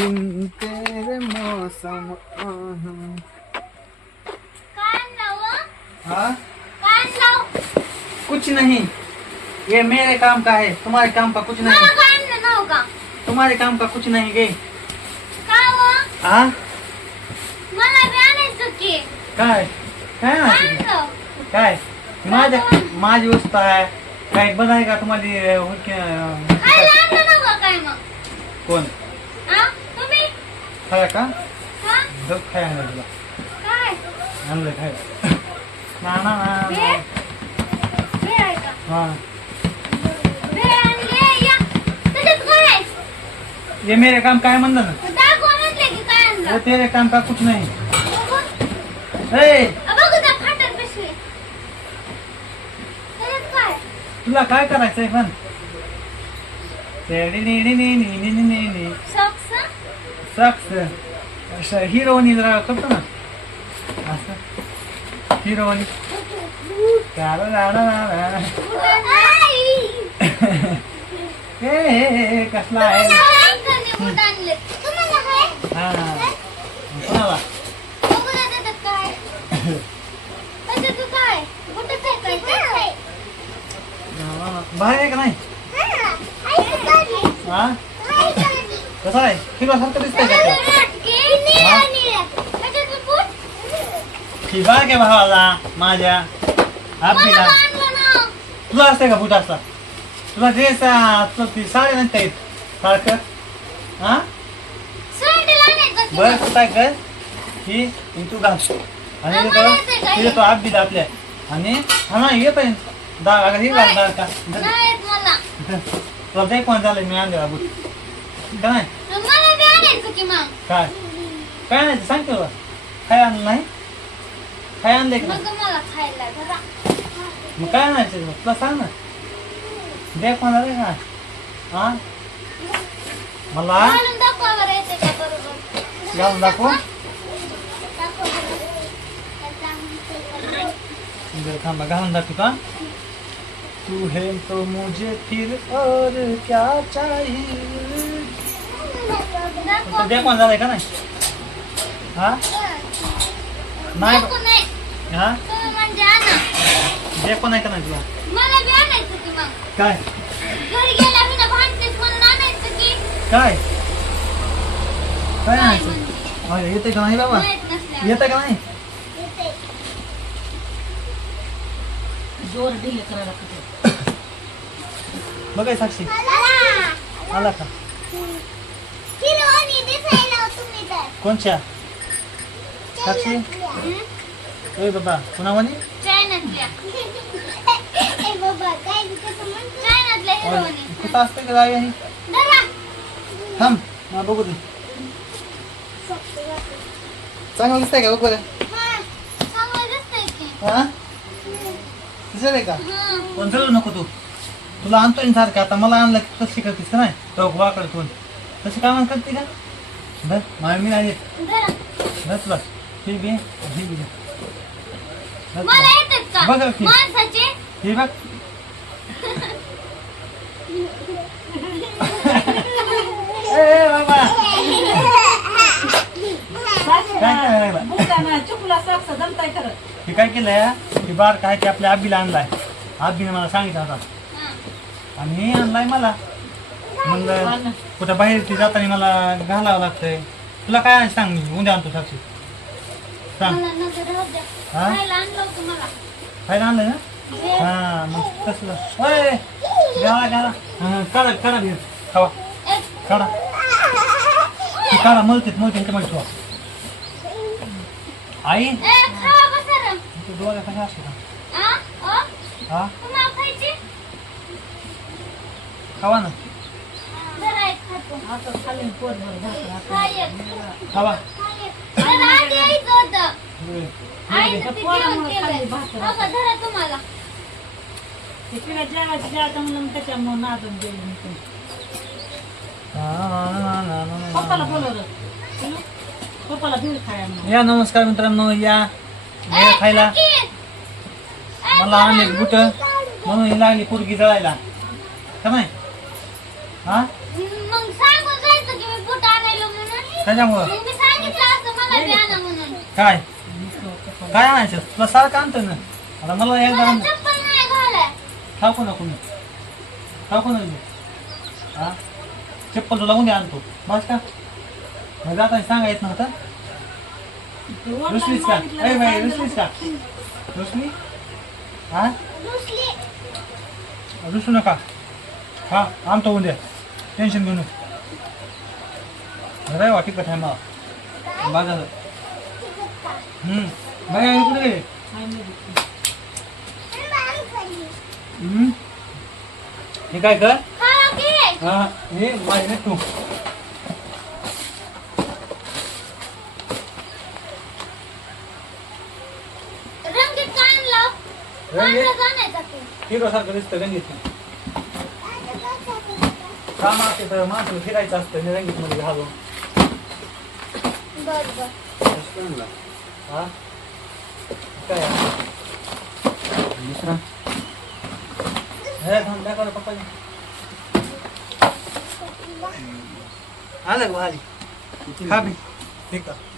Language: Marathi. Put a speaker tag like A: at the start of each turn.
A: दिन तेरे मौसम हाँ? कुछ नहीं। ये मेरे काम का है तुम्हारे काम का कुछ नहीं। तुम्हारे काम का कुछ नहीं गे। हाँ? काय काय काय माझ्या माझी वस्तू आहे काय? आहे का तुम्हाला कोण
B: हा?
A: खाया का?
B: हा?
A: जाऊ खाया आणलं तुला. आणलं खायला. ना ना ना, ना. हा?
B: या.
A: मेरे काम काय म्हणलं ना? वो तेरे काम का कुछ नहीं? ए तुला काय करायचंय पण?
B: सॉक्स
A: हिरोनी जरा करतो ना असं ए, कसला आहे हा कोणाला
B: बघू ना त्याच्यात काय त्याच्यात काय बुट काय काय
A: हा, बाहेर आहे का नाही हा कसं सारखं दिसतंय का के भावाला माझ्या. आबीला तुला असते का बुट असला तुला ड्रेस ती साडी नाही सारखं? हा? बरं काय कर? ही ही तू घाल. आणि
B: काय?
A: तो आप दिला आपल्या. आणि हा ना येत आहे दा अगं हे घाल का? तुला ते कोण झालं मी आणलेला बुट का नाही? काय? काय नाही सांग की बाबा. काय आणलं नाही? काय आणलंय का नाही? मग काय आणायचं मग? तुला सांग ना. दे कोणाला रे का? हा मला? घालून दाखव बरं, थांबा घालून दाखव का तू है तो मुझे फिर और क्या चाहिए? तो दे कोण झालंय का नाही? हा? नाही हा?
B: म्हणजे आणा
A: दे कोण आहे का नाही तुला?
B: मला बी आणायचं की मग.
A: काय?
B: घरी गेला मी ना भांडतेस म्हणून आणायचं की.
A: काय? काय
B: काय
A: आणायचं?
B: म्हणजे?
A: अरे, येते का नाही बाबा. येते का नाही?
B: येते.
C: जोर ढिले करायला
A: बघाय साक्षी.
B: आला.
A: आला का
B: हिरोनी दिसायला तुम्ही तर.
A: कोणच्या? साक्षी?
B: हं?
A: ए बाबा. कुठं असते का ही. थांब मला बघू दे. चांगलं दिसतंय का बघ बरं?
B: हा.
A: हा? दिसत आहे का?
B: हं.
A: पण चलू नको तू. तुला आणतोय ना सारखं. आता मला आणलं तशी करतेस का नाही? तो वाकड तू तशी कामं करते का? बर मला मी नाही देत.
B: धरा.
A: धर तुला ही बी ही बी धर तुला.
B: मला येतात
A: बघा
B: का
A: की.
B: माणसाचे?
A: ही बघ. ए, ए, बाबा. काय हे केलंय ही बार काय ते आपल्या आबीला आणलाय. आबीने मला सांगितलं होता.
B: हं.
A: आणि हे आणलाय मला. म्हणलं कुठं बाहेर ती जाताना मला घालावं लागतंय. तुला काय सांग मी उद्या आणतो साक्षी. सांग. हा?
B: खायला आणलं
A: ना. हा मग कसलं ओय घाला घाला. हा, काढा काढा खावा. काढा. ती काढा मलतीत मलतीत ते ठेवा. आई. तू डोळ्या कशा असतो का? हा?
B: खायची?
A: खावा ना. खावा.
B: तुम्हाला.
C: म्हणून त्याच्यामुळे नादून मी
A: ना,
C: पप्पाला बोलवलं पप्पाला
A: या नमस्कार मित्रांनो या. खायला. मला आणले बुट म्हणून ही लागली पोरगी जळायला. का नाही? हा? त्याच्यामुळं.
B: मग मी सांगितलं असतं मला बी आणा म्हणून.
A: काय? काय आणायचं? तुला सारखं आणतं ना. आता मला एकदा
B: मला चप्पल नाही घालाय.
A: ठाकू नको मी. ठाकू नको हा? चप्पल तुला उद्या आणतो. बस का? मग जाताना सांगा येत नव्हतं? रुसलीस का?
C: तर
A: बाई रुसलीस का? रुसली? हा?
B: रुसली.
A: रुसू नका. हा आणतो उद्या. टेन्शन घेऊ नको. रे वाटी कथा बाजार हम्म. बाई इकडे. हे काय कर?
B: हा
A: हे माझे तू
B: रंगीत
A: सारखं दिसतं रंगीत. तर फिरायचं असतं रंगीत मध्ये घालून.
B: बर बर
A: हा काय आहे? दुसरा हे थांब दाखव ना पप्पाला. आलं का भारी खा बी ठीक आहे